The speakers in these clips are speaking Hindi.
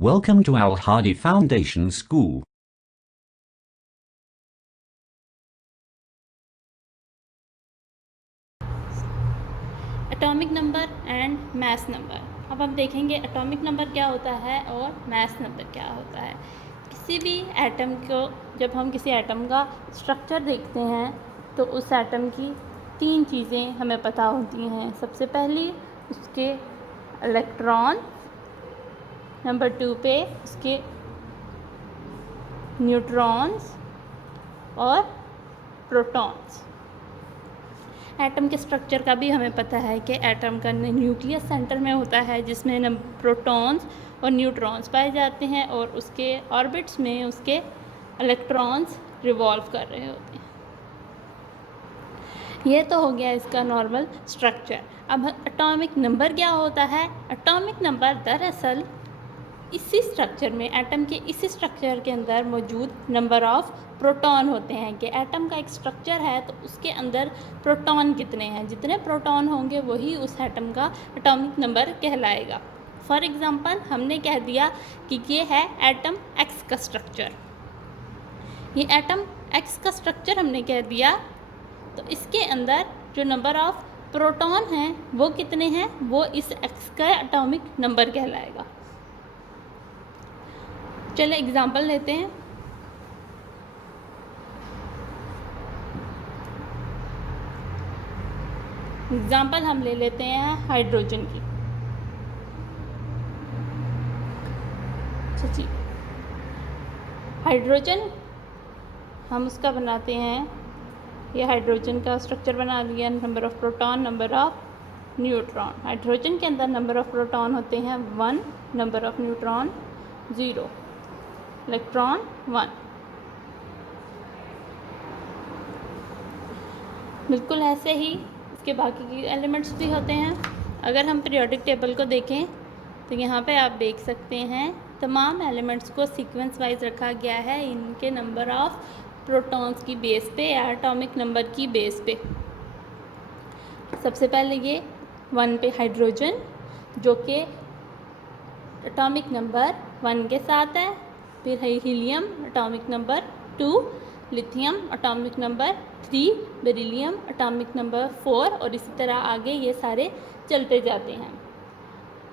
Welcome to Al Hadi Foundation School. Atomic number and mass number. अब हम देखेंगे एटॉमिक नंबर क्या होता है और मास नंबर क्या होता है। किसी भी एटम को, जब हम किसी एटम का स्ट्रक्चर देखते हैं तो उस एटम की तीन चीज़ें हमें पता होती हैं। सबसे पहली उसके इलेक्ट्रॉन, नंबर 2 पे उसके न्यूट्रॉन्स और प्रोटॉन्स। एटम के स्ट्रक्चर का भी हमें पता है कि एटम का न्यूक्लियस सेंटर में होता है, जिसमें प्रोटॉन्स और न्यूट्रॉन्स पाए जाते हैं और उसके ऑर्बिट्स में उसके इलेक्ट्रॉन्स रिवॉल्व कर रहे होते हैं। ये तो हो गया इसका नॉर्मल स्ट्रक्चर। अब एटॉमिक नंबर क्या होता है? एटॉमिक नंबर दरअसल इसी स्ट्रक्चर में, एटम के इसी स्ट्रक्चर के अंदर मौजूद नंबर ऑफ प्रोटॉन होते हैं कि एटम का एक स्ट्रक्चर है तो उसके अंदर प्रोटॉन कितने हैं। जितने प्रोटॉन होंगे वही उस एटम का एटॉमिक नंबर कहलाएगा। फॉर एग्जांपल हमने कह दिया कि ये है एटम एक्स का स्ट्रक्चर। ये एटम एक्स का स्ट्रक्चर हमने कह दिया, तो इसके अंदर जो नंबर ऑफ प्रोटॉन हैं वो कितने हैं, वो इस एक्स का एटॉमिक नंबर कहलाएगा। चलो एग्जाम्पल लेते हैं। एग्जाम्पल हम ले लेते हैं हाइड्रोजन की। अच्छा जी, हाइड्रोजन हम उसका बनाते हैं, ये हाइड्रोजन का स्ट्रक्चर बना लिया। Number of proton, number of neutron. Hydrogen के अंदर नंबर ऑफ प्रोटॉन होते हैं 1, नंबर ऑफ न्यूट्रॉन 0, इलेक्ट्रॉन 1। बिल्कुल ऐसे ही इसके बाकी के एलिमेंट्स भी होते हैं। अगर हम पीरियोडिक टेबल को देखें तो यहाँ पे आप देख सकते हैं तमाम एलिमेंट्स को सीक्वेंस वाइज रखा गया है इनके नंबर ऑफ प्रोटॉन्स की बेस पे या एटॉमिक नंबर की बेस पे। सबसे पहले ये 1 पे हाइड्रोजन, जो कि एटॉमिक नंबर 1 के साथ है। फिर है helium, atomic number 2, lithium atomic number 3, beryllium atomic number 4 और इसी तरह आगे ये सारे चलते जाते हैं।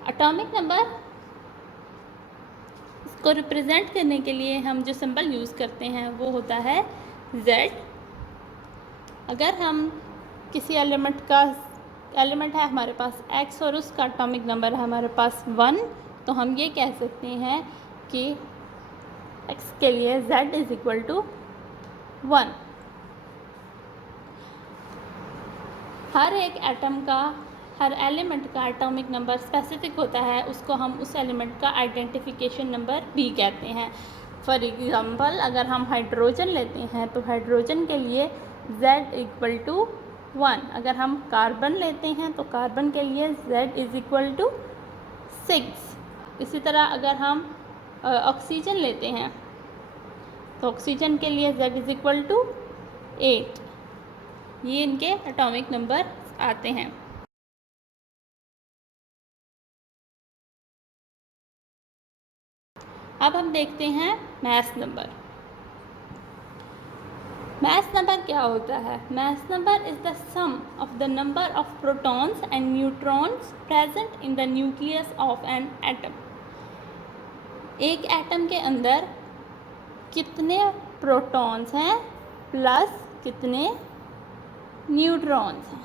एटॉमिक नंबर इसको रिप्रेजेंट करने के लिए हम जो सिंबल यूज़ करते हैं वो होता है Z। अगर हम किसी एलिमेंट है हमारे पास X और उसका एटॉमिक नंबर है हमारे पास 1, तो हम ये कह सकते हैं कि X के लिए Z इज इक्वल टू 1। हर एक एटम का, हर एलिमेंट का एटॉमिक नंबर स्पेसिफिक होता है, उसको हम उस एलिमेंट का आइडेंटिफिकेशन नंबर भी कहते हैं। फॉर एग्जांपल अगर हम हाइड्रोजन लेते हैं तो हाइड्रोजन के लिए Z इक्वल टू 1। अगर हम कार्बन लेते हैं तो कार्बन के लिए Z इज इक्वल टू 6। इसी तरह अगर हम ऑक्सीजन लेते हैं तो ऑक्सीजन के लिए Z इज इक्वल टू 8। ये इनके एटॉमिक नंबर आते हैं। अब हम देखते हैं मास नंबर। मास नंबर क्या होता है? Mass number is the sum of the number of protons and neutrons present in the nucleus of an atom. एक एटम के अंदर कितने प्रोटॉन्स हैं प्लस कितने न्यूट्रॉन्स हैं,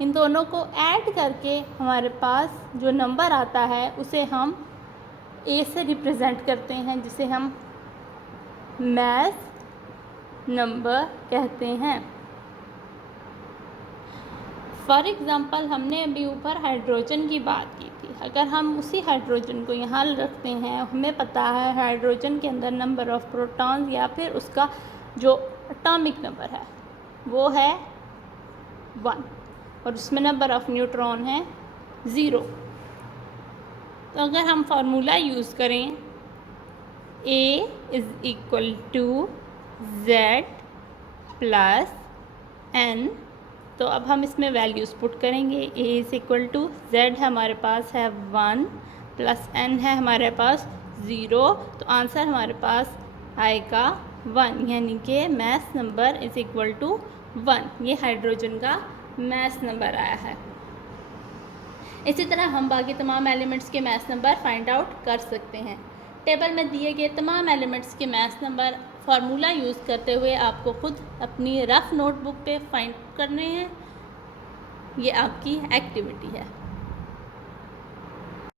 इन दोनों को ऐड करके हमारे पास जो नंबर आता है उसे हम A से रिप्रेजेंट करते हैं, जिसे हम मास नंबर कहते हैं। फॉर एग्ज़ाम्पल हमने अभी ऊपर हाइड्रोजन की बात की थी। अगर हम उसी हाइड्रोजन को यहाँ रखते हैं, हमें पता है हाइड्रोजन के अंदर नंबर ऑफ प्रोटॉन्स या फिर उसका जो एटॉमिक नंबर है वो है 1 और उसमें नंबर ऑफ न्यूट्रॉन है 0। तो अगर हम फार्मूला यूज़ करें A is equal to Z plus N, तो अब हम इसमें वैल्यूज़ पुट करेंगे। A is equal to Z हमारे पास है 1 प्लस n है हमारे पास 0, तो आंसर हमारे पास आएगा 1, यानी कि mass number is equal to 1। ये हाइड्रोजन का मास नंबर आया है। इसी तरह हम बाकी तमाम एलिमेंट्स के मास नंबर फाइंड आउट कर सकते हैं। टेबल में दिए गए तमाम एलिमेंट्स के मास नंबर फार्मूला यूज़ करते हुए आपको खुद अपनी रफ नोटबुक पे फाइंड करने हैं। ये आपकी एक्टिविटी है।